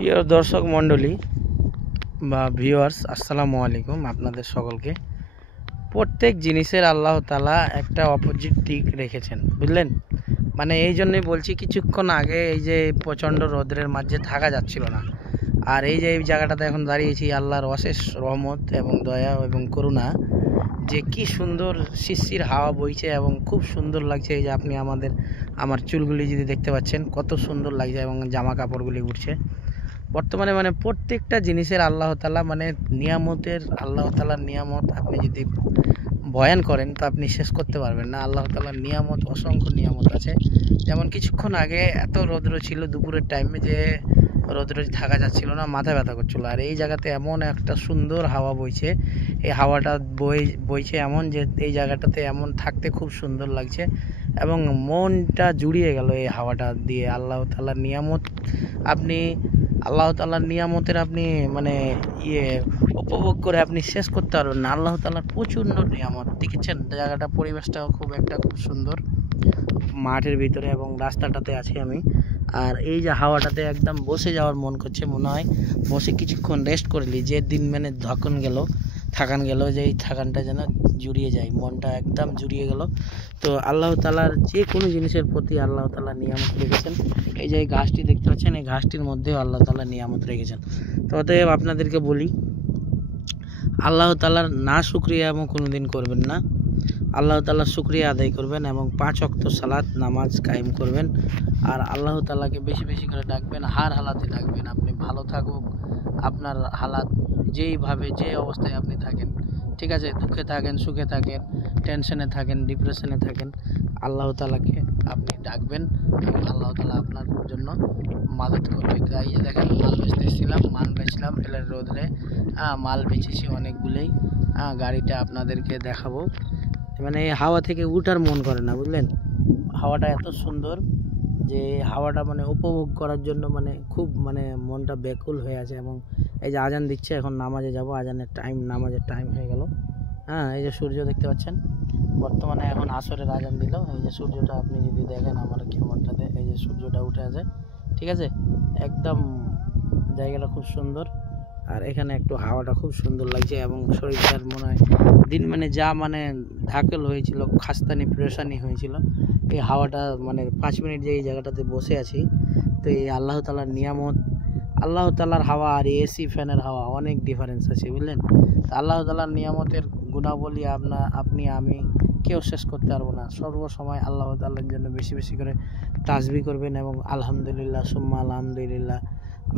প্রিয় দর্শক মণ্ডলী বা ভিউয়ার্স, আসসালামু আলাইকুম। আপনাদের সকলকে প্রত্যেক জিনিসের আল্লাহ তাআলা একটা অপোজিট দিক রেখেছেন, বুঝলেন? মানে এই জন্যই বলছি, কিছুক্ষণ আগে এই যে প্রচণ্ড রোদ্রের মাঝে থাকা যাচ্ছিল না। আর এই যে এই জায়গাটাতে এখন দাঁড়িয়েছি, আল্লাহর অশেষ রহমত এবং দয়া এবং করুণা, যে কি সুন্দর শিরশির হাওয়া বইছে এবং খুব সুন্দর লাগছে। এই যে আপনি আমার চুলগুলি যদি দেখতে পাচ্ছেন, কত সুন্দর লাগছে এবং জামা কাপড়গুলি উঠছে। বর্তমানে মানে প্রত্যেকটা জিনিসের আল্লাহ তাআলা মানে আল্লাহ তাআলার নিয়ামত আপনি যদি বয়ান করেন তো আপনি শেষ করতে পারবেন না। আল্লাহ তাআলার নিয়ামত, অসংখ্য নিয়ামত আছে। যেমন কিছুক্ষণ আগে এত রৌদ্র ছিল দুপুরের টাইমে, যে রৌদ্রে থাকা যাচ্ছিল না, মাথা ব্যথা করছিল। আর এই জায়গাতে এমন একটা সুন্দর হাওয়া বইছে, এই হাওয়াটা বইছে এমন যে এই জায়গাটাতে এমন থাকতে খুব সুন্দর লাগছে এবং মনটা জুড়িয়ে গেল এই হাওয়াটা দিয়ে। আল্লাহ তাআলার নিয়ামতের আপনি মানে উপভোগ করে আপনি শেষ করতে পারবেন না। আল্লাহ তাআলার প্রচণ্ড নিয়ামত দেখেছেন। জায়গাটা, পরিবেশটাও খুব সুন্দর, মাঠের ভিতরে এবং রাস্তাটাতে আছি আমি। আর এই যে হাওয়াটাতে একদম বসে যাওয়ার মন করছে, মনে হয় বসে কিছুক্ষণ রেস্ট করে নিই। যে দিন মানে থাকান গেল যে এই থাকানটা যেন জুড়িয়ে যায়, মনটা একদম জুড়িয়ে গেল। তো আল্লাহ তাআলার যে কোনো জিনিসের প্রতি আল্লাহ তাআলা নিয়ামত রেখেছেন। এই যে এই ঘাসটি দেখতে পাচ্ছেন, এই ঘাসটির মধ্যেও আল্লাহ তাআলা নিয়ামত রেখেছেন। তো অতএব আপনাদেরকে বলি, আল্লাহ তাআলার না শুকরিয়া এবং কোনোদিন করবেন না। আল্লাহ তাআলার শুকরিয়া আদায় করবেন এবং 5 ওয়াক্ত সালাত নামাজ কায়েম করবেন। আর আল্লাহ তাআলাকে বেশি বেশি করে ডাকবেন, হার হালাতে ডাকবেন। আপনি ভালো থাকুক, আপনার হালাত যেইভাবে যে অবস্থায় আপনি থাকেন, ঠিক আছে, দুঃখে থাকেন, সুখে থাকেন, টেনশনে থাকেন, ডিপ্রেশনে থাকেন, আল্লাহ তাআলাকে আপনি ডাকবেন এবং আল্লাহ তাআলা আপনার জন্য মাদত করবে। এই যে দেখেন, মাল বেচলাম এলের রোদরে। মাল বেচেছি অনেকগুলোই। গাড়িটা আপনাদেরকে দেখাবো। মানে এই হাওয়া থেকে উঠার মন করে না, বুঝলেন? হাওয়াটা এত সুন্দর যে হাওয়াটা মানে উপভোগ করার জন্য মানে খুব মনটা ব্যাকুল হয়ে আছে। এবং এই যে আজান দিচ্ছে, এখন নামাজে যাব, নামাজের টাইম হয়ে গেল। এই যে সূর্য দেখতে পাচ্ছেন, বর্তমানে এখন আসরের আজান দিল। এই যে সূর্যটা আপনি যদি দেখেন আমার ক্যামেরাটাতে, এই যে সূর্যটা উঠে আছে, ঠিক আছে, একদম জায়গাটা খুব সুন্দর। আর এখানে একটু হাওয়াটা খুব সুন্দর লাগছে এবং শরীরটার মনে হয় দিন যা ধাকেল হয়েছিল, খাস্তানি প্রেশানি হয়েছিল, এই হাওয়াটা 5 মিনিট যে এই জায়গাটাতে বসে আছি, তো এই আল্লাহ তাআলার নিয়ামত, আল্লাহ তাআলার হাওয়া আর এসি ফ্যানের হাওয়া অনেক ডিফারেন্স আছে, বুঝলেন? আল্লাহ তাআলার নিয়ামতের গুণাবলী আমি কেউ শেষ করতে পারবো না। সর্বসময় আল্লাহ তাআলার জন্য বেশি বেশি করে তাসবিহ করবেন এবং আলহামদুলিল্লাহ সুম্মা আলহামদুলিল্লাহ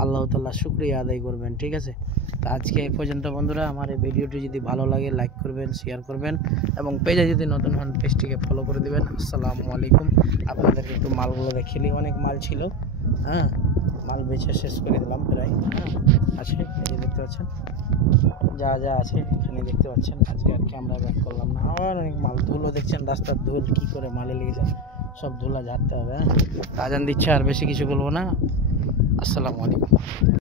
আল্লাহ তাআলা শুকরিয়া আদায় করবেন, ঠিক আছে? তো আজকে এই পর্যন্ত বন্ধুরা। আমার এই ভিডিওটি যদি ভালো লাগে লাইক করবেন, শেয়ার করবেন এবং পেজে যদি নতুন হন পেজটিকে ফলো করে দেবেন। আসসালামু আলাইকুম। আপনাদেরকে একটু মালগুলো দেখিয়ে, অনেক মাল ছিল, মাল বেচে শেষ করে দিলাম প্রায়। আছে, এই যে দেখতে পাচ্ছেন, যা আছে এখানে দেখতে পাচ্ছেন। আজকে আর ক্যামেরা ব্যাক করলাম না। আবার অনেক মাল, ধুলো দেখছেন, রাস্তার ধুল কি করে মালে লেগে যায়, সব ধুলা ঝাড়তে হবে। আজান দিচ্ছে, আর বেশি কিছু বলবো না। আসসালামু আলাইকুম।